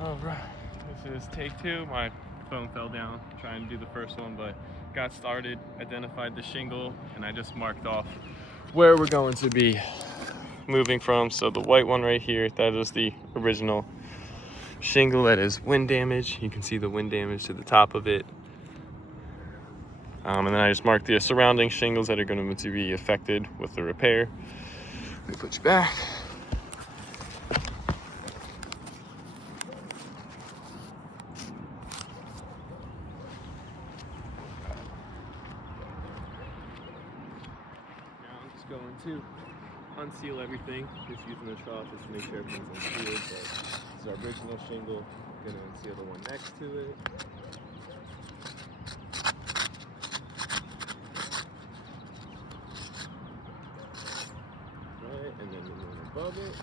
All right, this is take two. My phone fell down trying to do the first one, but got started, identified the shingle, and I just marked off where we're going to be moving from. So the white one right here, that is the original shingle that is wind damage. You can see the wind damage to the top of it. And then I just marked the surrounding shingles that are going to be affected with the repair. Let me put you back. Now I'm just going to unseal everything, just using the saw just to make sure everything's unsealed. But this is our original shingle. I'm gonna unseal the one next to it. Right, and then the one above it.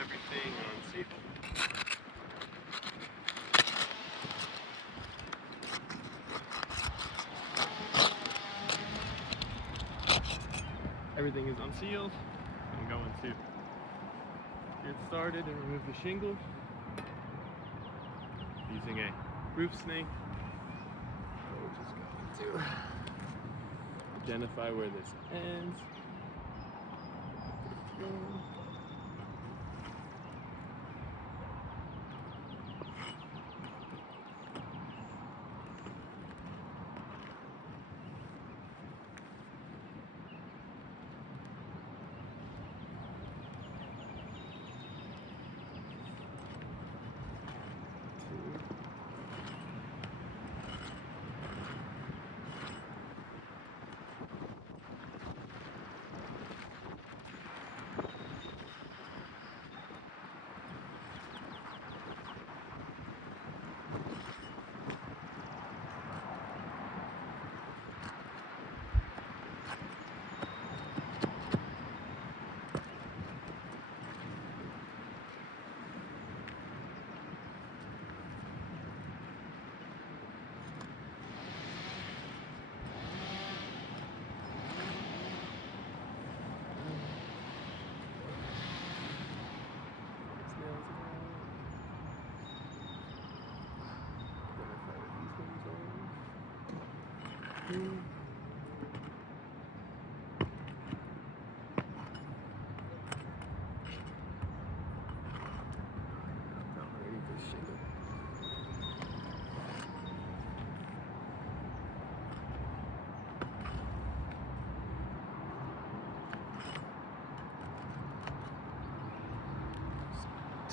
Everything unsealed. Everything is unsealed. I'm going to get started and remove the shingle using a roof snake. We're just going to identify where this ends.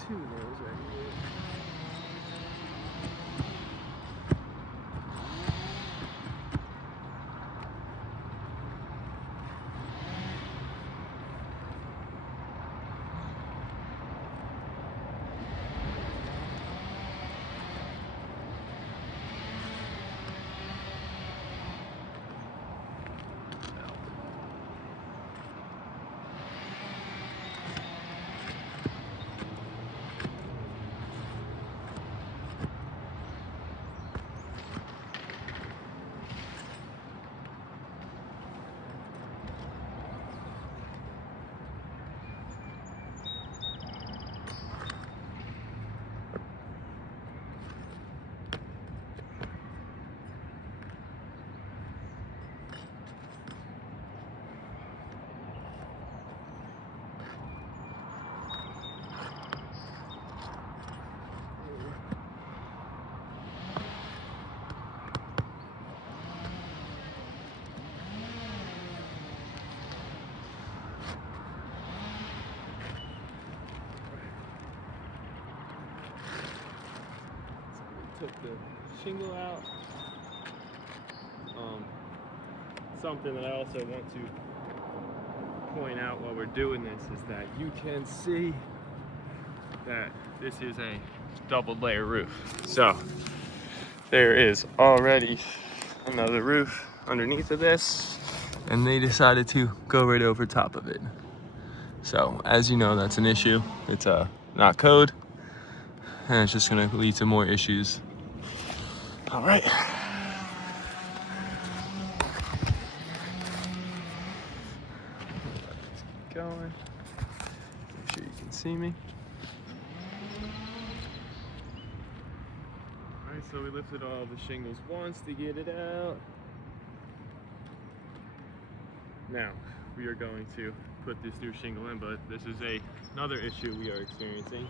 Two of those right here. took the shingle out. Something that I also want to point out while we're doing this is that you can see that this is a double layer roof. So there is already another roof underneath of this, and they decided to go right over top of it. So as you know, that's an issue. It's not code, and it's just gonna lead to more issues. All right. Going. Make sure you can see me. Alright, so we lifted all the shingles once to get it out. Now, we are going to put this new shingle in, but this is another issue we are experiencing,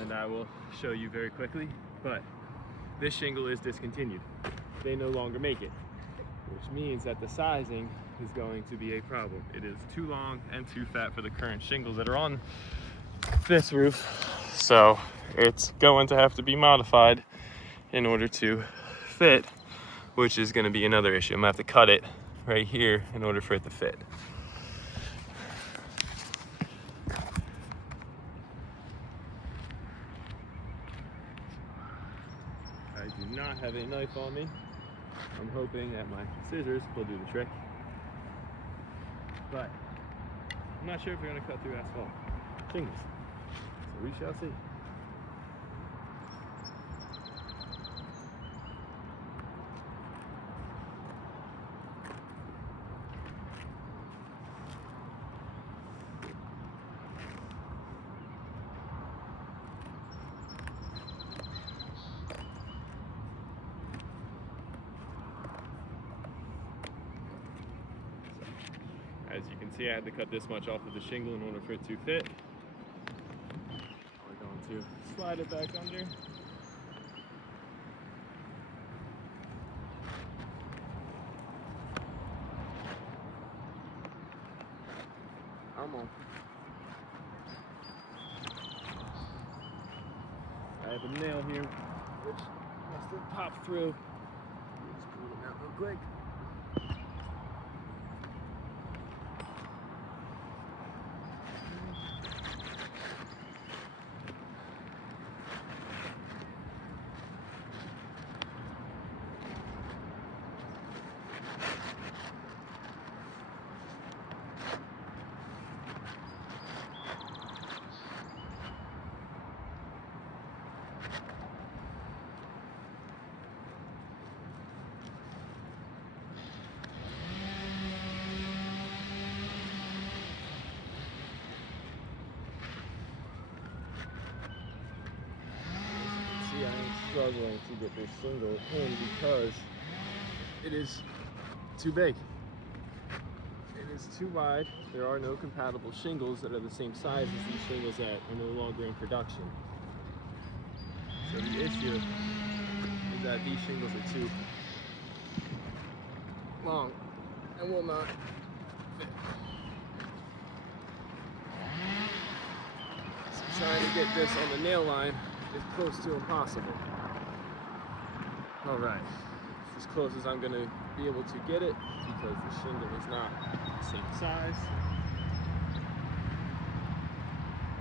and I will show you very quickly. But this shingle is discontinued. They no longer make it, which means that the sizing is going to be a problem. It is too long and too fat for the current shingles that are on this roof, so it's going to have to be modified in order to fit, which is going to be another issue. I'm going to have to cut it right here in order for it to fit. I do not have a knife on me. I'm hoping that my scissors will do the trick, but I'm not sure if we're going to cut through asphalt shingles, so we shall see. As you can see, I had to cut this much off of the shingle in order for it to fit. We're going to slide it back under. Come on. I have a nail here, which must have popped through. Just pull it out real quick. I am struggling to get this shingle in because it is too big. It is too wide. There are no compatible shingles that are the same size as these shingles that are no longer in production. So the issue is that these shingles are too long and will not fit. So trying to get this on the nail line is close to impossible. All right, it's as close as I'm gonna be able to get it because the shingle is not the same size.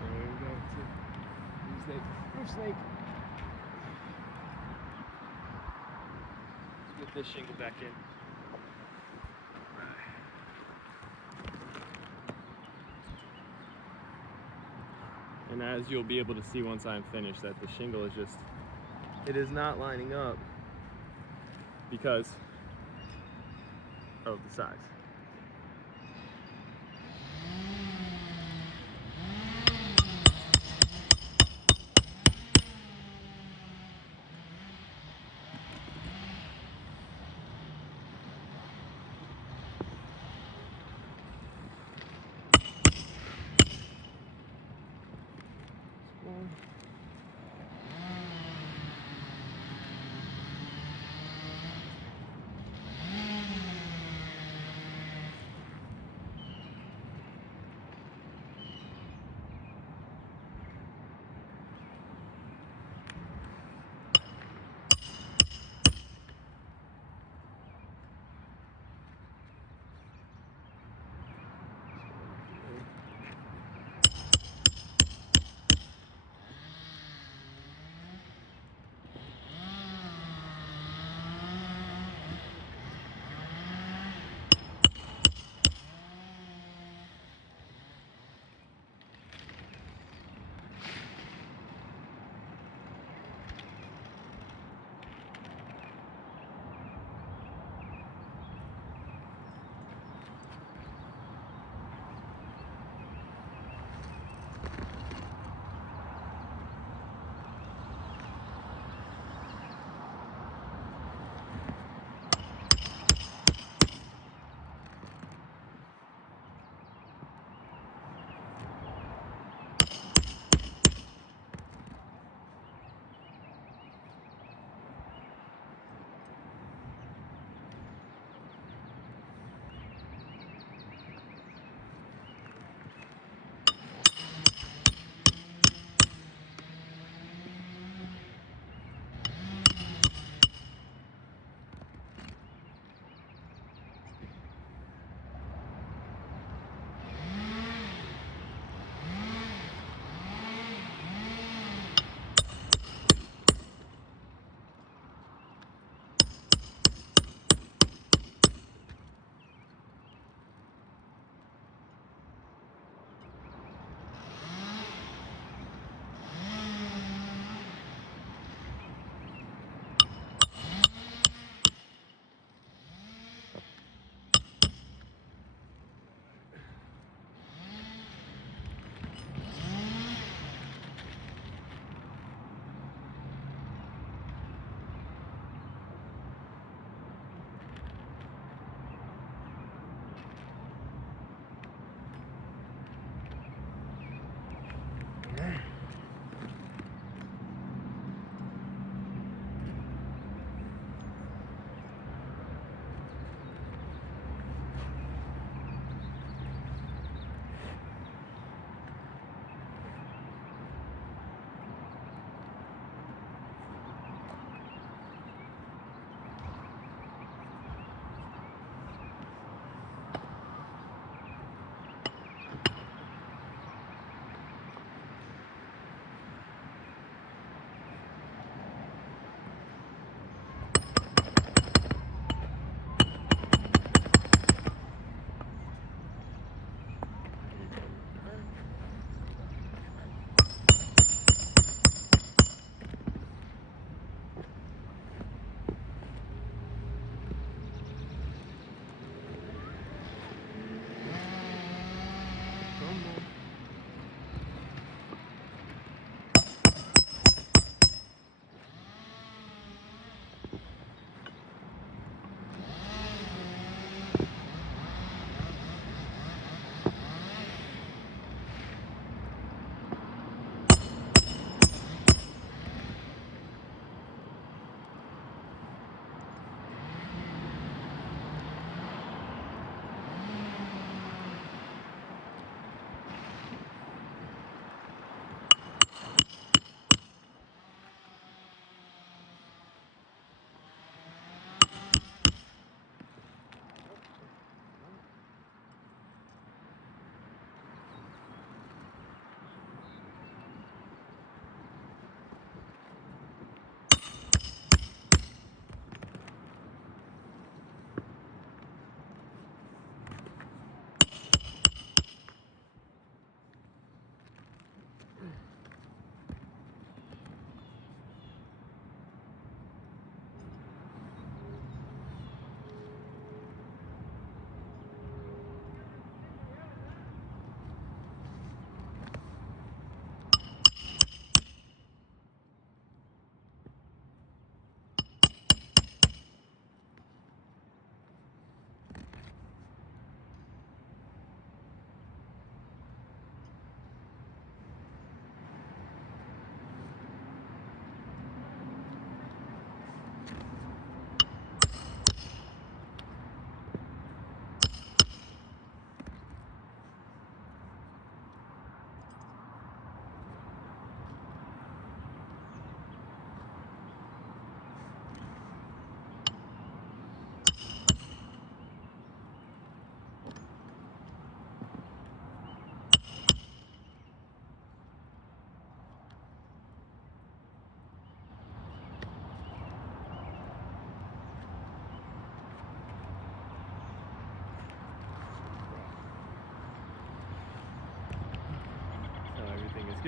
And we're going to use the roof snake to get this shingle back in. And as you'll be able to see once I'm finished, that the shingle is just, it is not lining up because of the size.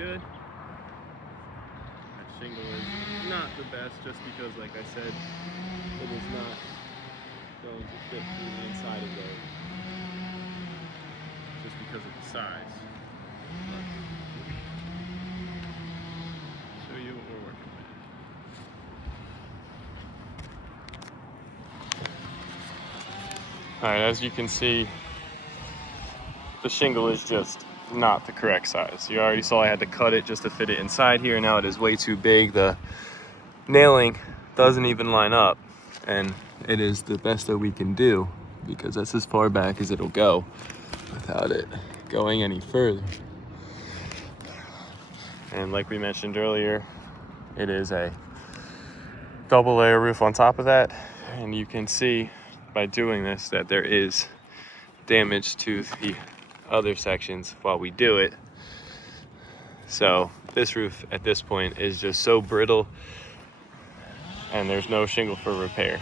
good. That shingle is not the best just because, like I said, it is not going to fit through the inside of those just because of the size. But show you what we're working with. Alright, as you can see, the shingle is just not the correct size. You already saw I had to cut it just to fit it inside here. Now it is way too big. The nailing doesn't even line up, and it is the best that we can do because that's as far back as it'll go without it going any further. And like we mentioned earlier, it is a double layer roof on top of that, and you can see by doing this that there is damage to the other sections while we do it. So this roof at this point is just so brittle, and there's no shingle for repair.